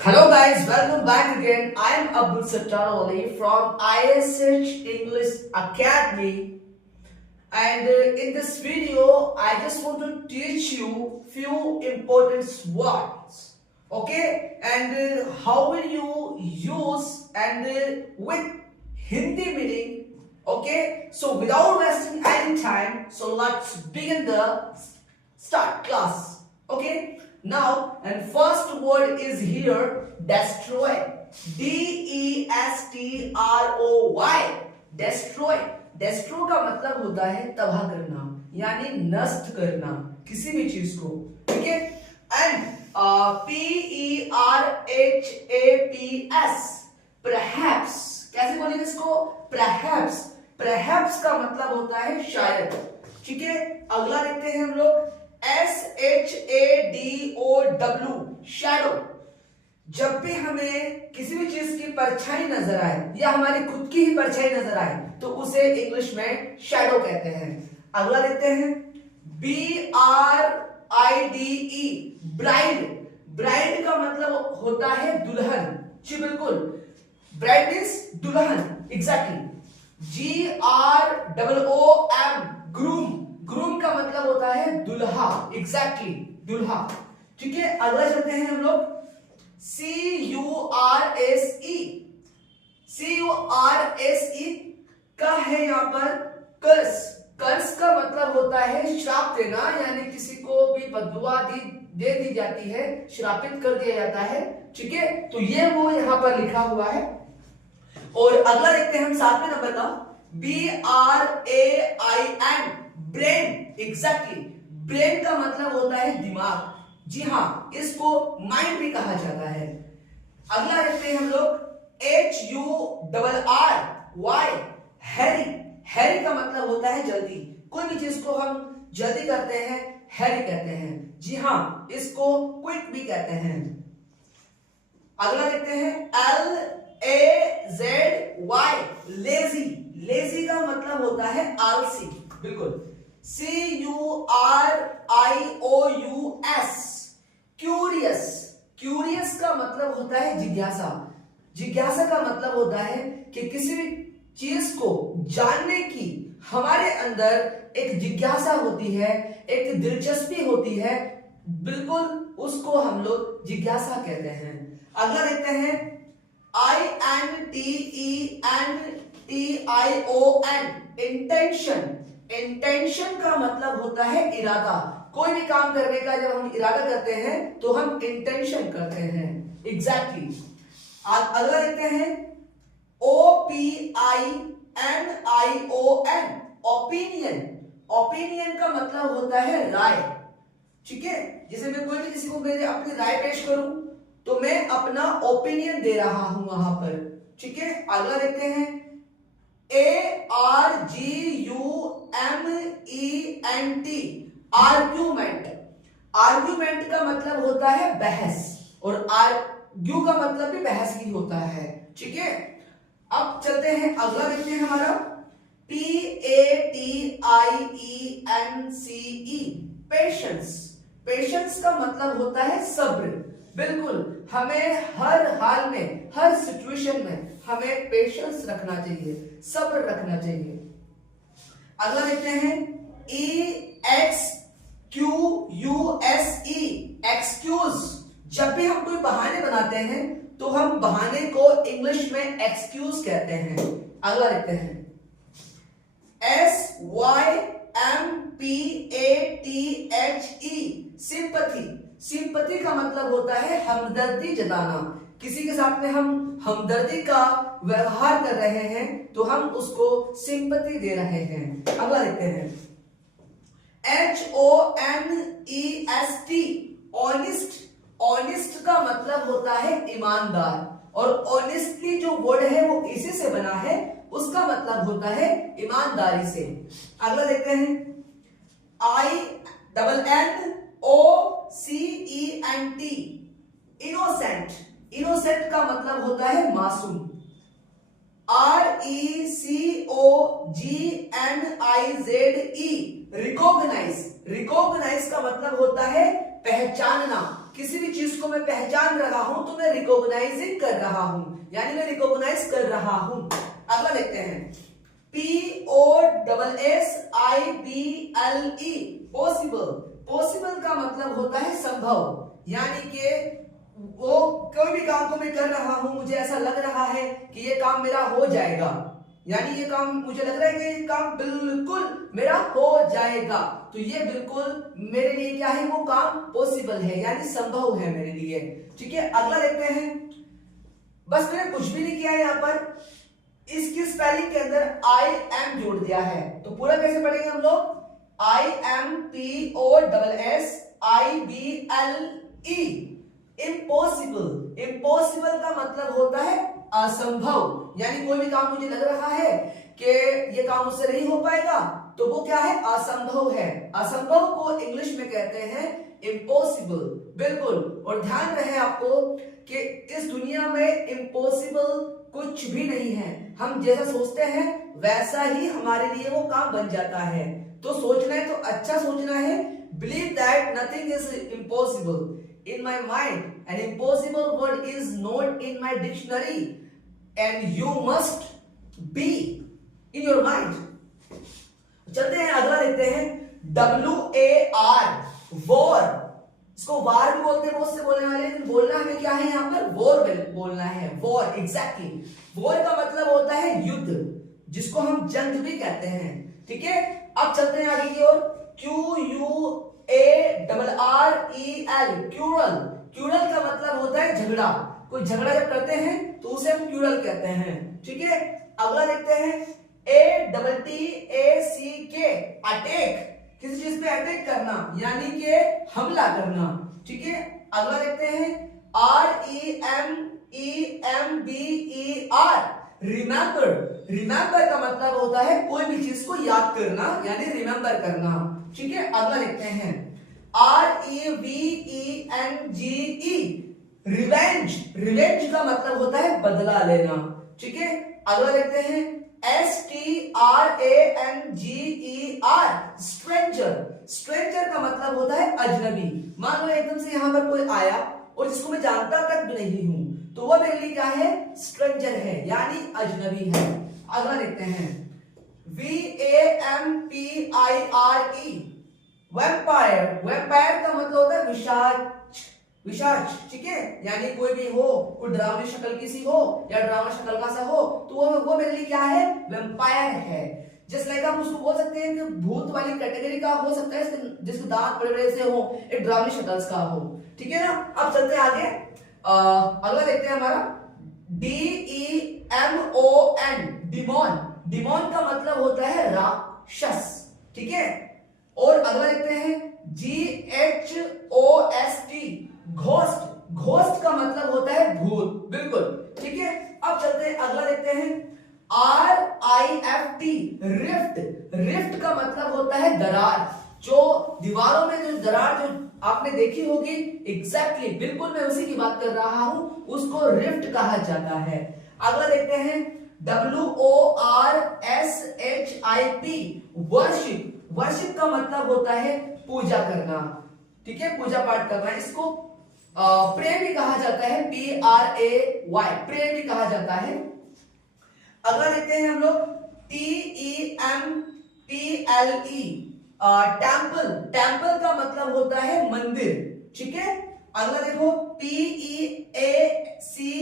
Hello guys, welcome back again. I am Abdul Sattar Ali from ISH English Academy, and in this video I just want to teach you few important words. Okay, and how will you use and with Hindi meaning. Okay, so without wasting any time, so let's begin the start class. Okay, now and first word is here destroy. DESTROY, destroy. डेस्ट्रो का मतलब होता है तबाह करना, यानी नष्ट करना किसी भी चीज को. ठीक है. And PERHAPS, perhaps. कैसे बोलेंगे इसको? perhaps. perhaps का मतलब होता है शायद. ठीक है. अगला देखते हैं हम लोग SHADOW, शैडो. जब भी हमें किसी भी चीज की परछाई नजर आए या हमारी खुद की ही परछाई नजर आए तो उसे इंग्लिश में शैडो कहते हैं. अगला देखते हैं BRIDE, ब्राइड. ब्राइड का मतलब होता है दुल्हन. जी बिल्कुल, ब्राइड मींस दुल्हन. एग्जैक्टली. GROOM, groom. ग्रूम का मतलब होता है दुल्हा. एग्जैक्टली, दुल्हा. ठीक है. अगला चलते हैं हम लोग CURSE का है यहाँ पर कर्स. कर्स का मतलब होता है श्राप देना, यानी किसी को भी बद्दुआ दे दी जाती है, श्रापित कर दिया जाता है. ठीक है. तो ये वो यहाँ पर लिखा हुआ है. और अगला देखते हैं हम 7वें नंबर का BRAIN, ब्रेन. एग्जैक्टली. ब्रेन का मतलब होता है दिमाग. जी हाँ, इसको माइंड भी कहा जाता है. अगला देखते हैं हम लोग HURRY, हैरी. हैरी का मतलब होता है जल्दी. कोई भी चीज को हम जल्दी करते हैं हैरी कहते हैं. जी हाँ, इसको क्विक भी कहते हैं. अगला देखते हैं LAZY, लेजी. लेजी का मतलब होता है आलसी. बिल्कुल. CURIOUS, curious. क्यूरियस का मतलब होता है जिज्ञासा. जिज्ञासा का मतलब होता है कि किसी भी चीज को जानने की हमारे अंदर एक जिज्ञासा होती है, एक दिलचस्पी होती है. बिल्कुल, उसको हम लोग जिज्ञासा कहते हैं. अगला देखते हैं INTENTION, इंटेंशन. इंटेंशन का मतलब होता है इरादा. कोई भी काम करने का जब हम इरादा करते हैं तो हम इंटेंशन करते हैं. एग्जैक्टली. अगला देखते हैं OPINION, ओपिनियन. ओपिनियन का मतलब होता है राय. ठीक है. जैसे मैं कोई भी किसी को मेरे अपनी राय पेश करूं तो मैं अपना ओपिनियन दे रहा हूं वहां पर. ठीक है. अगला देखते हैं ARGUMENT, आर्ग्यूमेंट. आर्ग्यूमेंट का मतलब होता है बहस, और आर्ग्यू का मतलब भी बहस ही होता है. ठीक है. अब चलते हैं, अगला देखते हैं हमारा PATIENCE, पेशेंस. पेशेंस का मतलब होता है सब्र. बिल्कुल, हमें हर हाल में, हर सिचुएशन में हमें पेशेंस रखना चाहिए, सब्र रखना चाहिए. अगला देखते हैं EXCUSE, एक्सक्यूज. जब भी हम कोई बहाने बनाते हैं तो हम बहाने को इंग्लिश में एक्सक्यूज कहते हैं. अगला देखते हैं SYMPATHE, सिंपैथी. सिंपैथी का मतलब होता है हमदर्दी जताना. किसी के साथ में हम हमदर्दी का व्यवहार कर रहे हैं तो हम उसको सिंपैथी दे रहे हैं. अगला देखते हैं HONEST, ऑनेस्ट. ऑनेस्ट का मतलब होता है ईमानदार, और ऑनेस्टली जो वर्ड है वो इसी से बना है, उसका मतलब होता है ईमानदारी से. अगला देखते हैं INNOCENT, इनोसेंट. इनोसेंट का मतलब होता है मासूम. RECOGNIZE, recognise. रिकॉग्नाइज का मतलब होता है पहचानना, किसी भी चीज को मैं पहचान रहा हूं तो मैं रिकॉग्नाइजिंग कर रहा हूं, यानी मैं रिकॉग्नाइज कर रहा हूं। अगला देखते हैं POSSIBLE, पॉसिबल। पॉसिबल का मतलब होता है संभव, यानी कि वो कोई भी काम को मैं कर रहा हूं, मुझे ऐसा लग रहा है कि ये काम मेरा हो जाएगा, यानी ये काम मुझे लग रहा है कि ये काम बिल्कुल मेरा हो जाएगा, तो ये बिल्कुल मेरे लिए क्या है, वो काम पॉसिबल है यानी संभव है मेरे लिए। ठीक है, अगला देखते हैं। बस मैंने कुछ भी नहीं किया है, यहाँ पर इसकी स्पेलिंग के अंदर आई एम जोड़ दिया है, तो पूरा कैसे पढ़ेंगे हम लोग, IMPOSSIBLE, इम्पॉसिबल। इम्पॉसिबल का मतलब होता है असंभव, यानी कोई भी काम मुझे लग रहा है कि ये काम मुझसे नहीं हो पाएगा, तो वो क्या है, असंभव है। असंभव को इंग्लिश में कहते हैं इम्पॉसिबल, बिल्कुल। और ध्यान रहे आपको कि इस दुनिया में इम्पॉसिबल कुछ भी नहीं है, हम जैसा सोचते हैं वैसा ही हमारे लिए वो काम बन जाता है। तो सोचना है तो अच्छा सोचना है, believe that nothing is impossible in my mind, an impossible word is not in my dictionary and you must be in your mind। चलते हैं, अगला देखते हैं WAR, वॉर। इसको वार भी बोलते हैं बहुत से बोलने वाले, लेकिन बोलना हमें क्या है, यहाँ पर वॉर बोलना है, वॉर। एग्जैक्टली, वॉर का मतलब होता है युद्ध, जिसको हम जंग भी कहते हैं। ठीक है, अब चलते हैं आगे की ओर। QUARREL, crucial. क्यूरल का मतलब होता है झगड़ा, कोई झगड़ा जब करते हैं तो उसे हम क्यूरल कहते हैं। ठीक है, अगला देखते हैं ATTACK, अटैक, किसी चीज पे अटैक करना यानी कि हमला करना। ठीक है, अगला देखते हैं REMEMBER, रिमेंबर। रिमेंबर का मतलब होता है कोई भी चीज को याद करना यानी रिमेंबर करना। ठीक है, अगला देखते हैं REVENGE, रिवेंज। रिवेंज का मतलब होता है बदला लेना। ठीक है, अगला देखते हैं STRANGER, स्ट्रेंजर। स्ट्रेंजर का मतलब होता है अजनबी। मान लो एकदम से यहां पर कोई आया और जिसको मैं जानता तक भी नहीं हूं, तो वो मेरे लिए क्या है, स्ट्रेंजर है यानी अजनबी है। अगला देखते हैं VAMPIRE, वैम्पायर। वैम्पायर का मतलब होता है पिशाच, पिशाच। ठीक है, यानी कोई भी हो, कोई डरावनी शक्ल किसी हो या डरावना शक्ल का सा हो, तो वो मेरे लिए क्या है, वैम्पायर है। जैसे लाइक हम उसको बोल सकते हैं कि भूत वाली कैटेगरी का हो सकता है, जिसके दांत बड़े बड़े से हो, एक डरावनी शक्ल का हो। ठीक है ना, अब चलते हैं आगे। अगला देखते हैं हमारा DEMON, डिमोन। डिमोन का मतलब होता है राक्षस। ठीक है, और अगला देखते हैं GHOST, घोस्ट। घोस्ट का मतलब होता है भूत, बिल्कुल। ठीक है, अब चलते हैं, अगला देखते हैं RIFT, रिफ्ट। रिफ्ट का मतलब होता है दरार, जो दीवारों में जो दरार जो आपने देखी होगी, एग्जैक्टली बिल्कुल मैं उसी की बात कर रहा हूं, उसको रिफ्ट कहा जाता है। अगला देखते हैं WORSHIP, वर्शिप। वर्शिप का मतलब होता है पूजा करना। ठीक है, पूजा पाठ करना, इसको प्रे भी कहा जाता है, PRAY, प्रे भी कहा जाता है। अगला देखते हैं हम लोग TEMPLE, टेम्पल। टेम्पल का मतलब होता है मंदिर। ठीक है, अगला देखो PEACE,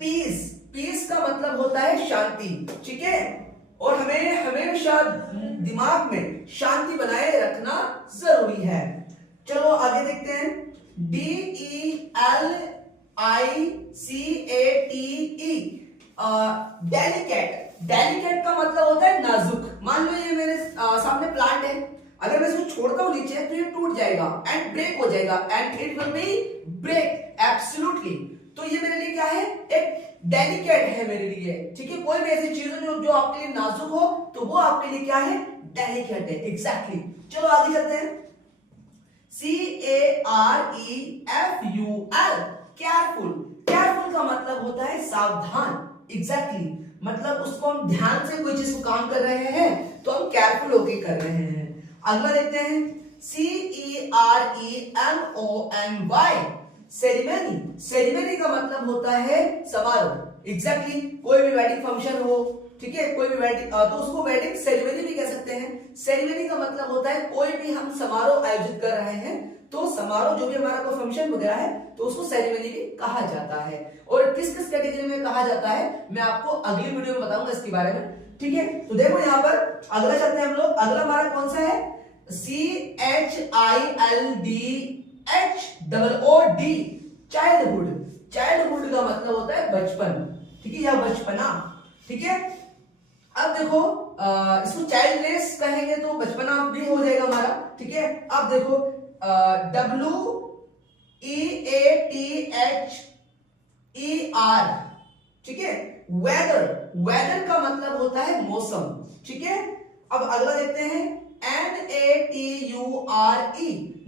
पीस। पीस का मतलब होता है शांति। ठीक है, और हमें हमेशा दिमाग में शांति बनाए रखना जरूरी है। चलो आगे देखते हैं DELICATE, डेलिकेट। डेलिकेट का मतलब होता है नाजुक। मान लो ये मेरे सामने प्लांट है, अगर मैं इसको छोड़ता हूं नीचे तो ये टूट जाएगा एंड ब्रेक हो जाएगा, and it will be break absolutely. तो ये मेरे लिए क्या है, एक डेलिकेट है मेरे लिए। ठीक है, कोई भी ऐसी चीज जो आपके लिए नाजुक हो तो वो आपके लिए क्या है, डेलिकेट है। एग्जैक्टली, चलो आगे चलते हैं CAREFUL, केयरफुल। केयरफुल का मतलब होता है सावधान। एग्जैक्टली, मतलब उसको हम ध्यान से कोई चीज को काम कर रहे हैं तो हम केयरफुल होकर कर रहे हैं। अगला देखते हैं CEREMONY, सेरेमनी। सेरेमनी का मतलब होता है समारोह। एग्जैक्टली कोई भी वेडिंग फंक्शन हो, ठीक है, कोई भी वेडिंग तो उसको वेडिंग सेरेमनी भी कह सकते हैं। सेरेमनी का मतलब होता है कोई भी हम समारोह आयोजित कर रहे हैं तो समारोह जो भी हमारा कोई फंक्शन वगैरह है तो उसको सेरेमनी भी कहा जाता है। और किस किस कैटेगरी में कहा जाता है मैं आपको अगली वीडियो में बताऊंगा इसके बारे में, ठीक है। तो देखो यहाँ पर अगला चलते हैं हम लोग। अगला हमारा कौन सा है? CHILDHOOD, childhood. चाइल्डहुड का मतलब होता है बचपन, ठीक है, या बचपना, ठीक है। अब देखो इसको चाइल्डलेस कहेंगे तो बचपना भी हो जाएगा हमारा, ठीक है। अब देखो WEATHER, ठीक है। वेदर, वेदर का मतलब होता है मौसम, ठीक है। अब अगला देखते हैं NATURE,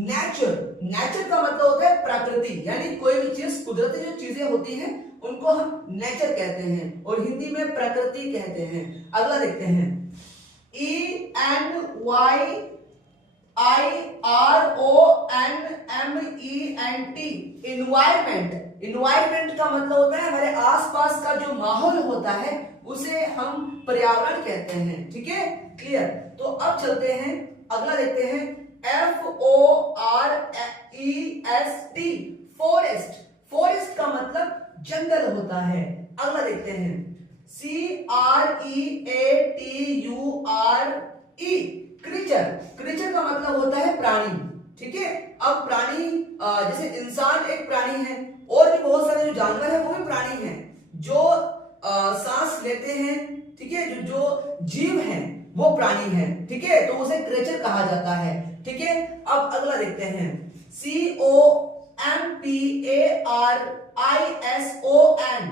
नेचर। नेचर का मतलब होता है प्रकृति, यानी कोई भी चीज, कुदरती जो चीजें होती हैं उनको हम नेचर कहते हैं और हिंदी में प्रकृति कहते हैं। अगला देखते हैं ENVIRONMENT, इन्वायरमेंट। इन्वायरमेंट का मतलब होता है हमारे आसपास का जो माहौल होता है उसे हम पर्यावरण कहते हैं, ठीक है, क्लियर। तो अब चलते हैं अगला देखते हैं FOREST, फॉरेस्ट। फॉरेस्ट का मतलब जंगल होता है। अगला देखते हैं CREATURE, क्रीचर। क्रीचर का मतलब होता है प्राणी, ठीक है। अब प्राणी जैसे इंसान एक प्राणी है और भी बहुत सारे जो जानवर है वो भी प्राणी हैं जो सांस लेते हैं, ठीक है, जो जीव हैं वो प्राणी हैं, ठीक है, तो उसे क्रीचर कहा जाता है, ठीक है। अब अगला देखते हैं COMPARISON,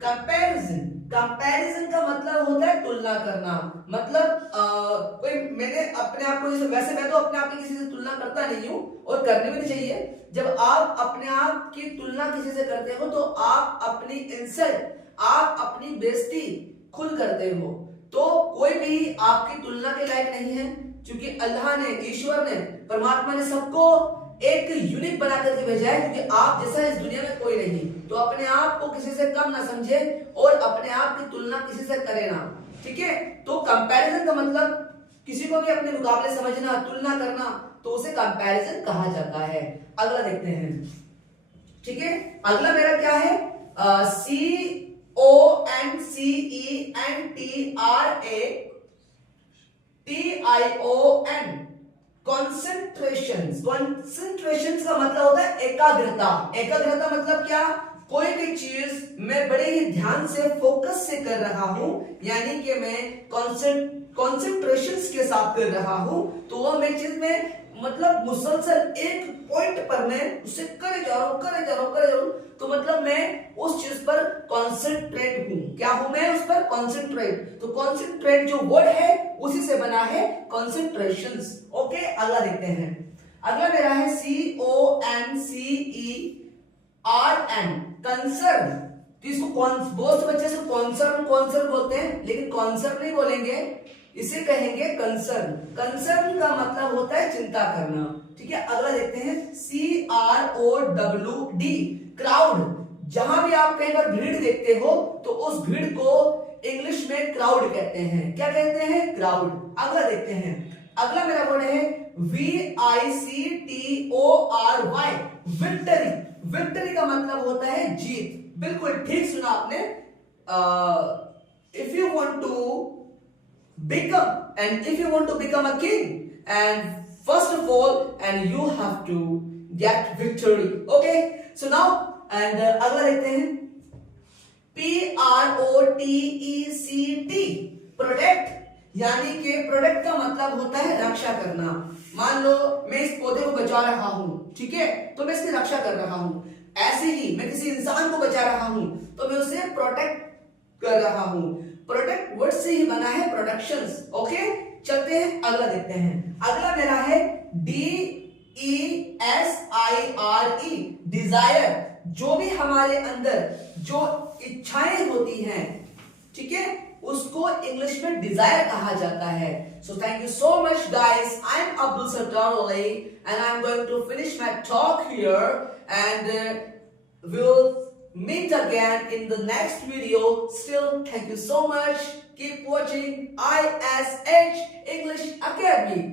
कंपैरिजन। कंपैरिजन का मतलब होता है तुलना करना। मतलब कोई मैंने अपने आप को, वैसे मैं तो अपने आप की किसी से तुलना करता नहीं हूं और करनी भी नहीं चाहिए। जब आप अपने आप की तुलना किसी से करते हो तो आप अपनी इंसल्ट, आप अपनी बेइज्जती खुद करते हो। तो कोई भी आपकी तुलना के लायक नहीं है, क्योंकि अल्लाह ने, ईश्वर ने, परमात्मा ने सबको एक यूनिक बना करके भेजा है, क्योंकि आप जैसा इस दुनिया में कोई नहीं। तो अपने आप को किसी से कम ना समझे और अपने आप की तुलना किसी से करे ना, ठीक है। तो कंपैरिजन का मतलब किसी को भी अपने मुकाबले समझना, तुलना करना, तो उसे कंपैरिजन कहा जाता है। अगला देखते हैं, ठीक है। अगला मेरा क्या है? CONCENTRATION, concentration. कॉन्सेंट्रेशन का मतलब होता है एकाग्रता। एकाग्रता मतलब क्या? कोई भी चीज मैं बड़े ही ध्यान से, फोकस से कर रहा हूं, यानी कि मैं कॉन्सेंट्रेशन के साथ कर रहा हूं, तो वो मैं चीज में मतलब मुसलसल एक पॉइंट पर मैं उसे करे जा रहा हूं, तो मतलब मैं उस चीज पर कॉन्सेंट्रेट हूं। क्या हूं मैं? उस पर कॉन्सेंट्रेट। तो कॉन्सेंट्रेट जो वर्ड है उसी से बना है कॉन्सेंट्रेशंस। ओके, अगला देखते हैं। अगला मेरा है CONCERN, कंसर्न। तो इसको बहुत से बच्चे इसको कॉन्सर्न बोलते हैं, लेकिन कॉन्सर्न नहीं बोलेंगे, इसे कहेंगे कंसर्न। कंसर्न का मतलब होता है चिंता करना, ठीक है। अगला देखते हैं CROWD, क्राउड। जहां भी आप कहीं पर भीड़ देखते हो तो उस भीड़ को इंग्लिश में क्राउड कहते हैं। क्या कहते हैं? क्राउड। अगला देखते हैं। अगला मेरा वर्ड है VICTORY, विक्टरी। विक्टरी का मतलब होता है जीत। बिल्कुल ठीक सुना आपने। If you want to become a king, and first of all, and you have to get victory. Okay, so now and अगला देखते हैं PROTECT, प्रोटेक्ट। यानी कि प्रोटेक्ट का मतलब होता है रक्षा करना। मान लो मैं इस पौधे को बचा रहा हूं, ठीक है, तो मैं इसकी रक्षा कर रहा हूं। ऐसे ही मैं किसी इंसान को बचा रहा हूं तो मैं उसे प्रोटेक्ट कर रहा हूं। प्रोटेक्ट वर्ड से ही बना है प्रोडक्शंस। ओके, चलते हैं अगला देखते हैं। अगला मेरा है DESIRE, डिजायर। जो भी हमारे अंदर जो इच्छाएं होती हैं, ठीक है, उसको इंग्लिश में डिजायर कहा जाता है. So thank you so much guys. I am Abdul Sattar Wali and I am going to finish my talk here and we'll meet again in the next video. Still, thank you so much. Keep watching ISH English Academy.